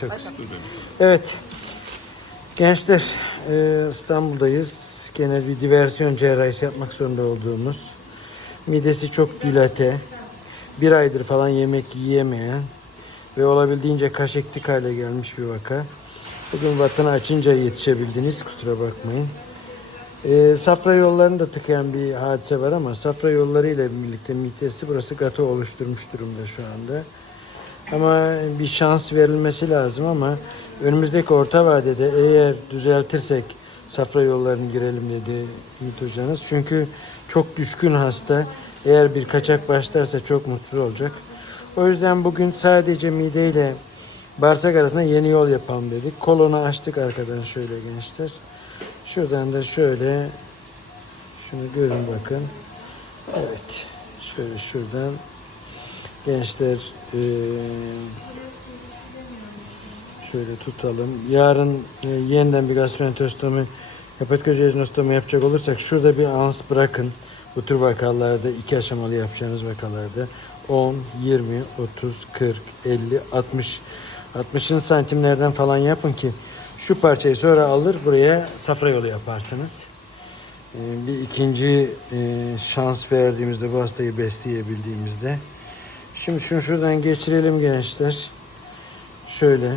Çok güzel. Evet. Gençler e, İstanbul'dayız. Gene bir diversiyon cerrahisi yapmak zorunda olduğumuz. Midesi çok dilate. Bir aydır falan yemek yiyemeyen ve olabildiğince kaşektik hale gelmiş bir vaka. Bugün vatanı açınca yetişebildiniz. Kusura bakmayın. E, safra yollarını da tıkayan bir hadise var ama safra yolları ile birlikte midesi burası gato oluşturmuş durumda şu anda. Ama bir şans verilmesi lazım ama önümüzdeki orta vadede eğer düzeltirsek safra yollarını girelim dedi Ümit Hocanız. Çünkü çok düşkün hasta. Eğer bir kaçak başlarsa çok mutsuz olacak. O yüzden bugün sadece mideyle bağırsak arasında yeni yol yapalım dedik. Kolonu açtık arkadan şöyle gençler. Şuradan da şöyle şunu görün bakın. Evet. Şöyle şuradan gençler eee, şöyle tutalım. Yarın e, yeniden bir gastroenterostomi hepatikojezostomi yapacak olursak şurada bir ans bırakın. Bu tür vakalarda iki aşamalı yapacağınız vakalarda 10, 20, 30, 40, 50, 60 60'ın santimlerden falan yapın ki şu parçayı sonra alır buraya safra yolu yaparsınız. Ee, Bir ikinci e, şans verdiğimizde bu hastayı besleyebildiğimizde. Şimdi şunu şuradan geçirelim gençler. Şöyle.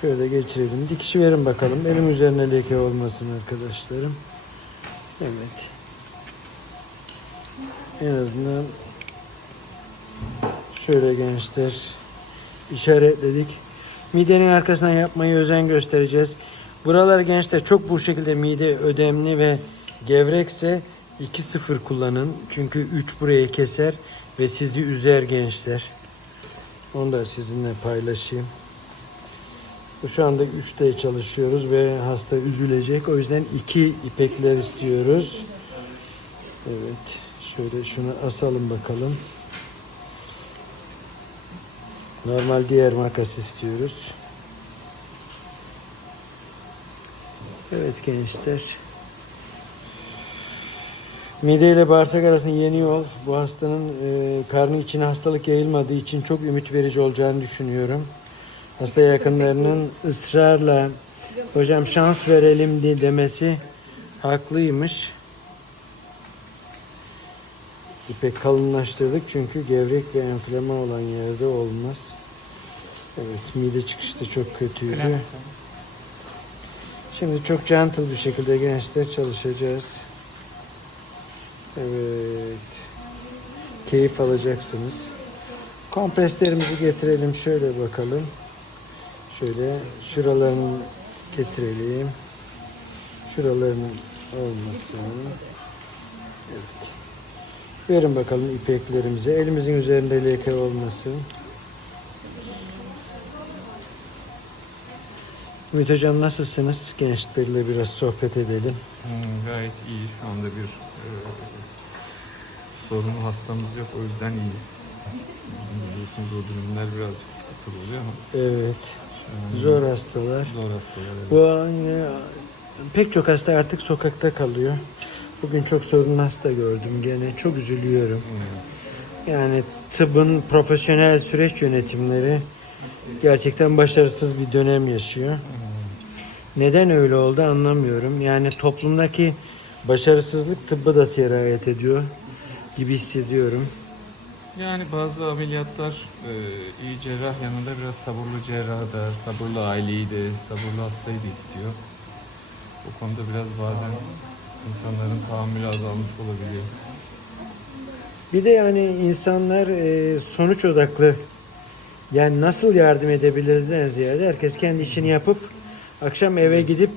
Şöyle geçirelim. Dikişi verin bakalım. Elim üzerine leke olmasın arkadaşlarım. Evet. En azından şöyle gençler işaretledik. Midenin arkasından yapmayı özen göstereceğiz. Buralar gençler çok bu şekilde mide ödemli ve gevrekse 2-0 kullanın. Çünkü 3 buraya keser ve sizi üzer gençler. Onu da sizinle paylaşayım. Şu anda 3'te çalışıyoruz ve hasta üzülecek. O yüzden 2 ipekler istiyoruz. Evet. Şöyle şunu asalım bakalım. Normal diğer makas istiyoruz. Evet gençler. Mide ile bağırsak arasında yeni yol. Bu hastanın e, karnı içine hastalık yayılmadığı için çok ümit verici olacağını düşünüyorum. Hasta yakınlarının ısrarla hocam şans verelim diye demesi haklıymış. İpek kalınlaştırdık çünkü gevrek ve enflama olan yerde olmaz. Evet mide çıkışta çok kötüydü. Şimdi çok gentle bir şekilde gençler çalışacağız. Evet. Keyif alacaksınız. Kompreslerimizi getirelim şöyle bakalım. Şöyle şuralarını getirelim. Şuralarının olmasın. Evet. Verin bakalım ipeklerimize. Elimizin üzerinde leke olmasın. Ümit Hocam nasılsınız? Gençlerle biraz sohbet edelim. Hmm, gayet iyi. Şu anda bir e, sorunlu hastamız yok. O yüzden iyiyiz. Biliyorsunuz o dönemler birazcık sıkıntılı oluyor ama Evet. e, Zor hastalar. zor hastalar. evet. Bu e, pek çok hasta artık sokakta kalıyor. Bugün çok sorunlu hasta gördüm gene. Çok üzülüyorum. Hmm. Yani tıbbın profesyonel süreç yönetimleri gerçekten başarısız bir dönem yaşıyor. Neden öyle oldu anlamıyorum. Yani toplumdaki başarısızlık tıbbı da sirayet ediyor gibi hissediyorum. Yani bazı ameliyatlar e, iyi cerrah yanında biraz sabırlı cerrah da, sabırlı aileyi de, sabırlı hastayı da istiyor. Bu konuda biraz bazen insanların tahammülü azalmış olabiliyor. Bir de yani insanlar e, sonuç odaklı. Yani nasıl yardım edebilirizden ziyade herkes kendi işini yapıp akşam eve gidip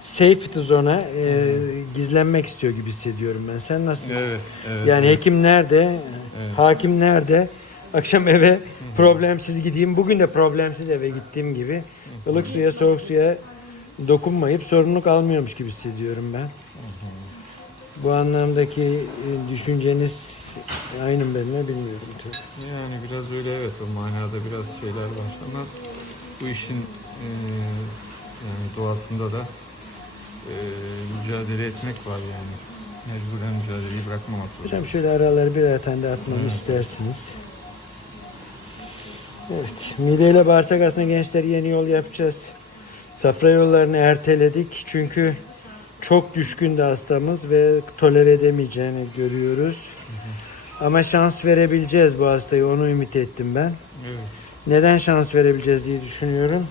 safe zone'a e, gizlenmek istiyor gibi hissediyorum ben. Sen nasıl? Evet, evet. Yani evet. hekim nerede? Evet. Hakim nerede? Akşam eve problemsiz gideyim. Bugün de problemsiz eve gittiğim gibi. ılık suya, soğuk suya dokunmayıp sorumluluk almıyormuş gibi hissediyorum ben. Bu anlamdaki e, düşünceniz aynı benimle bilmiyorum. Yani biraz öyle evet o manada biraz şeyler var ama bu işin e, yani doğasında da e, mücadele etmek var yani. Mecburen mücadeleyi bırakmamak zorunda. Hocam şöyle araları birer tane de atmamı istersiniz. Evet, mideyle bağırsak aslında gençler yeni yol yapacağız. Safra yollarını erteledik çünkü çok düşkündü hastamız ve tolere edemeyeceğini görüyoruz. Ama şans verebileceğiz bu hastayı, onu ümit ettim ben. Evet. Neden şans verebileceğiz diye düşünüyorum.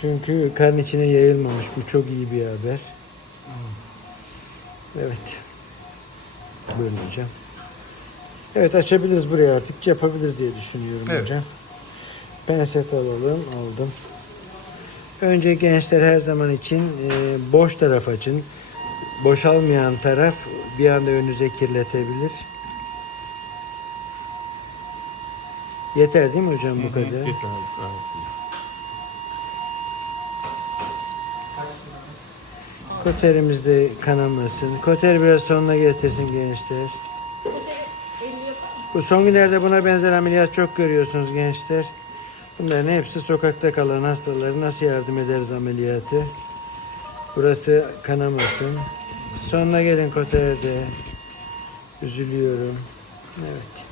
Çünkü karın içine yayılmamış. Bu çok iyi bir haber. Evet. Buyurun hocam. Evet açabiliriz buraya artık. Yapabiliriz diye düşünüyorum Evet. hocam. Penset alalım. Aldım. Önce gençler her zaman için e, boş taraf açın. Boşalmayan taraf bir anda önünüze kirletebilir. Yeter değil mi hocam bu kadar? Yeter, gayet iyi. Koterimizde kanamasın. Koter biraz sonuna getirsin gençler. Bu son günlerde buna benzer ameliyat çok görüyorsunuz gençler. Bunların hepsi sokakta kalan hastalara nasıl yardım ederiz ameliyatı. Burası kanamasın. Sonuna gelin koterde. Üzülüyorum. Evet.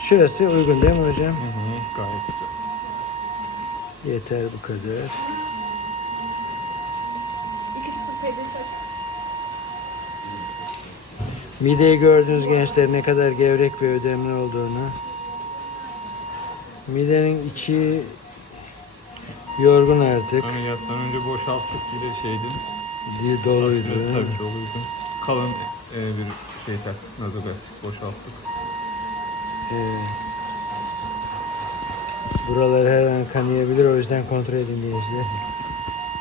Şurası uygun değil mi hocam? Hı hı, gayet güzel. Yeter bu kadar. Mideyi gördünüz gençler ne kadar gevrek ve ödemli olduğunu. Midenin içi yorgun artık. Ameliyattan önce boşalttık bile şeydi. Bir doluydu. Tabii doluydu. Kalın e, bir şey taktık. Nazogastrik boşalttık. Ee, buralar her an kanayabilir o yüzden kontrol edin gençler.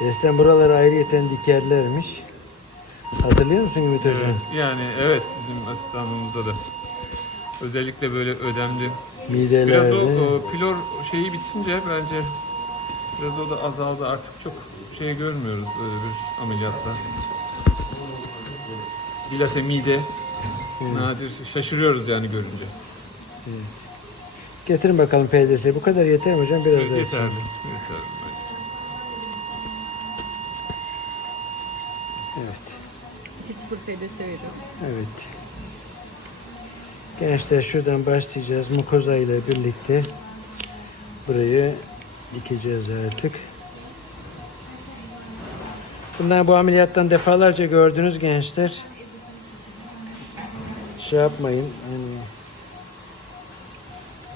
Eskiden buraları ayrıyeten dikerlermiş. Hatırlıyor musun Ümit Hocam? Evet, yani evet bizim asistanlığımızda da özellikle böyle ödemli Biraz Midelerde. o, o pilor şeyi bitince bence biraz o da azaldı. Artık çok şey görmüyoruz böyle bir ameliyatta. Dilate mide nadir şaşırıyoruz yani görünce. Getirin bakalım PDS. Bu kadar yeter mi hocam? Biraz daha. Yeterli. Yeterli. Evet. İki sıfır pedesi veriyorum. Evet. Gençler şuradan başlayacağız. Mukoza ile birlikte burayı dikeceğiz artık. Bunlar bu ameliyattan defalarca gördünüz gençler. Şey yapmayın. Hani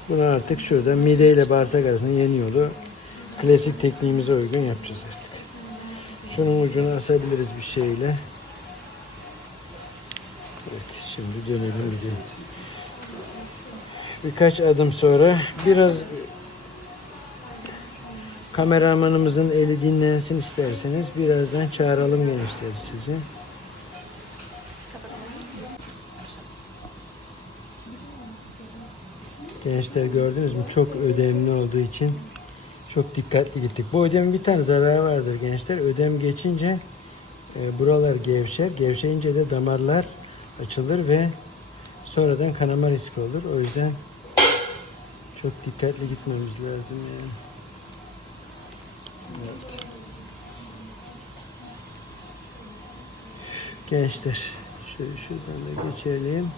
bunu artık şurada mide ile bağırsak arasında yeni yolu klasik tekniğimize uygun yapacağız artık. Şunun ucunu asabiliriz bir şeyle. Evet, şimdi dönelim gidelim. Birkaç adım sonra biraz kameramanımızın eli dinlensin isterseniz birazdan çağıralım gençler sizi. Gençler gördünüz mü? Çok ödemli olduğu için çok dikkatli gittik. Bu ödemin bir tane zararı vardır gençler. Ödem geçince e, buralar gevşer. Gevşeyince de damarlar açılır ve sonradan kanama riski olur. O yüzden çok dikkatli gitmemiz lazım yani. Evet. Gençler şöyle şuradan da geçelim.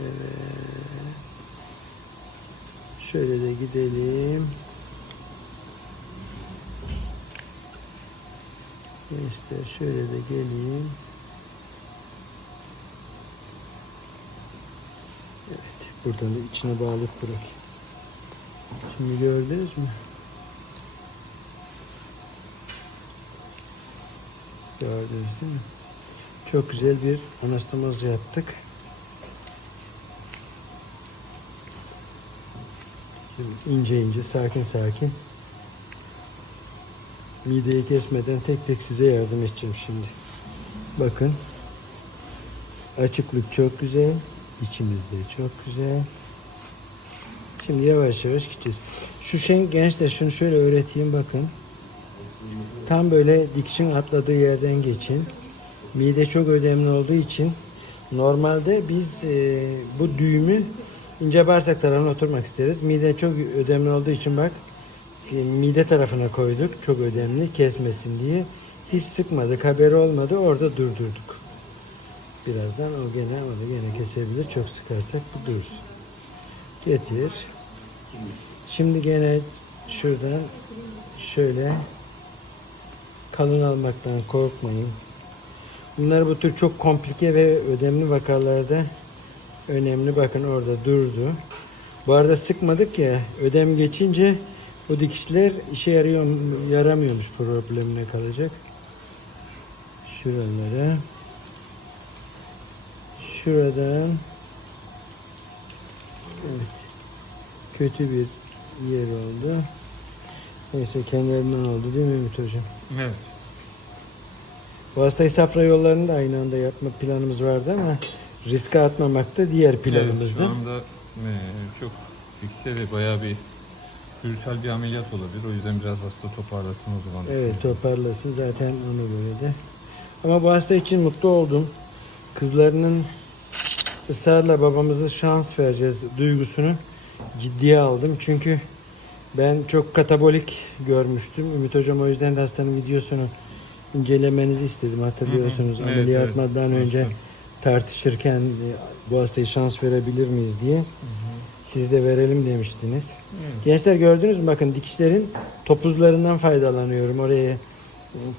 Evet. Şöyle de gidelim. Gençler şöyle de geleyim. Evet, buradan da içine bağlayıp bırak. Şimdi gördünüz mü? Gördünüz değil mi? Çok güzel bir anastomoz yaptık. Şimdi ince ince, sakin sakin. Mideyi kesmeden tek tek size yardım edeceğim şimdi. Bakın. Açıklık çok güzel. İçimizde çok güzel. Şimdi yavaş yavaş gideceğiz. Şu şey gençler şunu şöyle öğreteyim bakın. Tam böyle dikişin atladığı yerden geçin. Mide çok önemli olduğu için normalde biz e, bu düğümü ince bağırsak tarafına oturmak isteriz. Mide çok önemli olduğu için bak e, mide tarafına koyduk. Çok önemli kesmesin diye. Hiç sıkmadık, haberi olmadı. Orada durdurduk. Birazdan o gene o da gene kesebilir. Çok sıkarsak bu durursun. Getir. Şimdi gene şuradan şöyle kalın almaktan korkmayın. Bunlar bu tür çok komplike ve önemli vakalarda önemli. Bakın orada durdu. Bu arada sıkmadık ya ödem geçince bu dikişler işe yarıyor yaramıyormuş problemine kalacak. Şuralara şuradan evet kötü bir yer oldu. Neyse kendilerinden oldu değil mi Ümit Hocam? Evet. Bu hastayı safra yollarını da aynı anda yapma planımız vardı ama riske atmamak da diğer Evet, planımızdı. şu anda e, çok fikse ve bayağı bir brutal bir ameliyat olabilir. O yüzden biraz hasta toparlasın o zaman. Evet toparlasın zaten ona göre de. Ama bu hasta için mutlu oldum. Kızlarının ısrarla babamıza şans vereceğiz duygusunu ciddiye aldım. Çünkü ben çok katabolik görmüştüm. Ümit Hocam o yüzden de hastanın videosunu incelemenizi istedim. Hatırlıyorsunuz Hı hı. Ameliyatmadan evet. önce Evet. tartışırken e, bu hastaya şans verebilir miyiz diye. Siz de verelim demiştiniz. Evet. Gençler gördünüz mü bakın dikişlerin topuzlarından faydalanıyorum oraya e,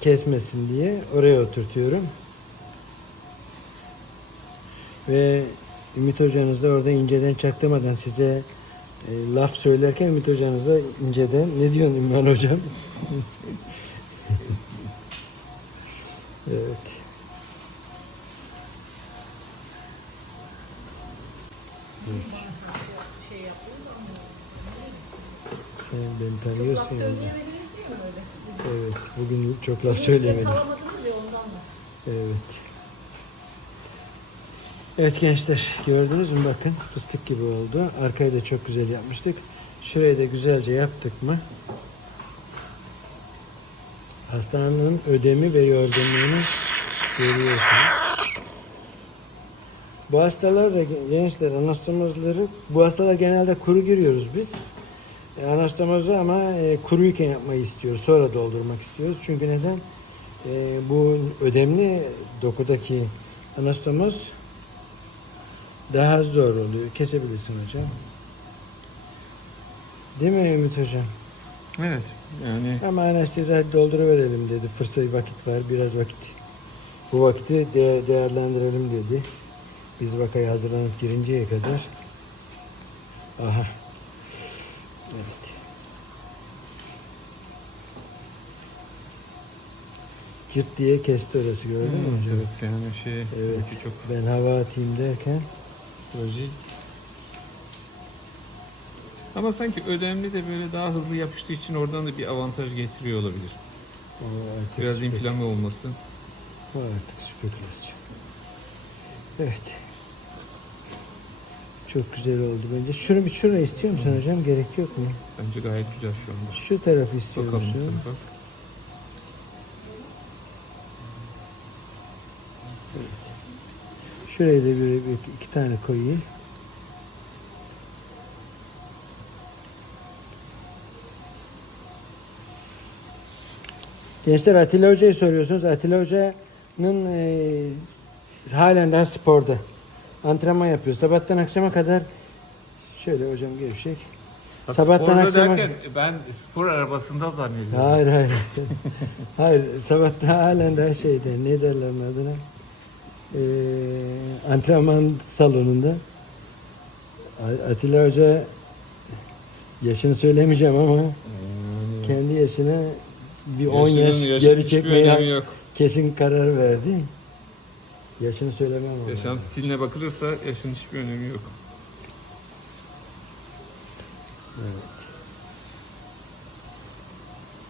kesmesin diye oraya oturtuyorum. Ve Ümit hocanız da orada inceden çaktırmadan size e, laf söylerken Ümit hocanız da inceden ne diyorsun Ümran hocam? evet. Sen beni tanıyorsun ya. Evet, bugün çok laf söylemedim. Evet. Evet gençler, gördünüz mü bakın fıstık gibi oldu. Arkayı da çok güzel yapmıştık. Şurayı da güzelce yaptık mı? Hastanın ödemi ve yorgunluğunu görüyorsunuz. Bu hastalar da gençler anastomozları bu hastalar genelde kuru giriyoruz biz. E, Anastomozu ama e, kuruyken yapmayı istiyoruz. Sonra doldurmak istiyoruz. Çünkü neden? E, bu ödemli dokudaki anastomoz daha zor oluyor. Kesebilirsin hocam. Değil mi Ümit hocam? Evet. Yani Ama anestezi dolduruverelim dedi. Fırsat vakit var. Biraz vakit. Bu vakiti de- değerlendirelim dedi. Biz vakaya hazırlanıp girinceye kadar. Aha. Evet. Cırt diye kesti orası gördün mü evet, hocam? evet yani şey Evet. çok Ben hava atayım derken proje ama sanki ödemli de böyle daha hızlı yapıştığı için oradan da bir avantaj getiriyor olabilir. o artık Biraz spekü- inflame olması. o artık spekülasyon. Evet. Çok güzel oldu bence. Şunu bir şuraya istiyor musun hocam? Gerek yok mu? Bence gayet güzel şu anda. Şu tarafı istiyor Bakalım. musun? tarafa. Şuraya da bir, bir iki tane koyayım. Gençler Atilla Hoca'yı soruyorsunuz. Atilla Hoca'nın e, halen daha sporda. Antrenman yapıyor. Sabahtan akşama kadar şöyle hocam gevşek. Ha, Sabahtan akşama- derken ben spor arabasında zannediyorum. Hayır hayır. hayır sabahtan halen daha şeyde ne derler adına? Ee, antrenman salonunda. Atilla Hoca yaşını söylemeyeceğim ama Yani kendi yaşına bir 10 yaşının- yaş geri çekmeye kesin karar verdi. Yaşını söylemem ama. Yaşam stiline bakılırsa yaşın hiçbir önemi yok.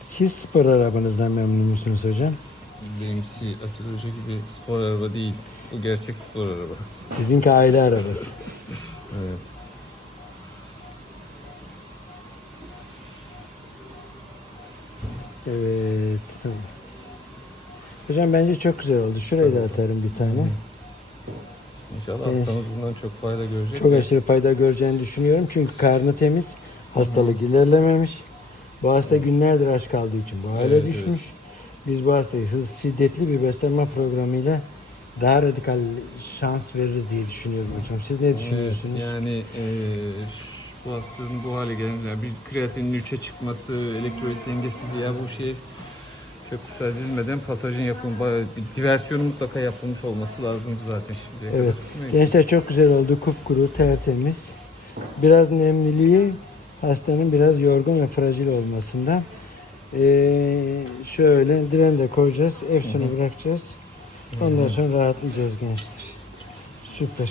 Siz spor arabanızdan memnun musunuz hocam? Benimkisi Atilla Hoca gibi spor araba değil. Gerçek spor araba. Sizinki aile arabası. Evet. Evet. Tamam. Hocam bence çok güzel oldu. Şuraya da atarım bir tane. İnşallah Evet. hastamız bundan çok fayda görecek. Çok aşırı fayda göreceğini düşünüyorum. Çünkü karnı temiz. Hastalık ilerlememiş. Bu hasta günlerdir aç kaldığı için bu hale Evet, düşmüş. Biz bu hastayı hız- şiddetli bir beslenme programıyla daha radikal şans veririz diye düşünüyorum hocam. Siz ne Evet, düşünüyorsunuz? yani e, Bu hastalığın bu hale gelen yani bir kreatinin 3'e çıkması, elektrolit dengesizliği ya bu şey çok dikkat edilmeden pasajın yapılması, bir diversiyonu mutlaka yapılmış olması lazım zaten şimdiye Evet. Neyse. Gençler çok güzel oldu. Kupkuru, tertemiz. Biraz nemliliği hastanın biraz yorgun ve fragil olmasından. Ee, şöyle diren de koyacağız. Efsini bırakacağız. Ondan sonra rahatlayacağız gençler. Süper.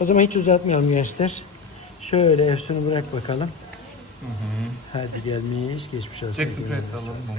O zaman hiç uzatmayalım gençler. Şöyle Efsun'u bırak bakalım. Hı hı. Hadi gelmiş. Geçmiş olsun. Jackson Plate alalım onu.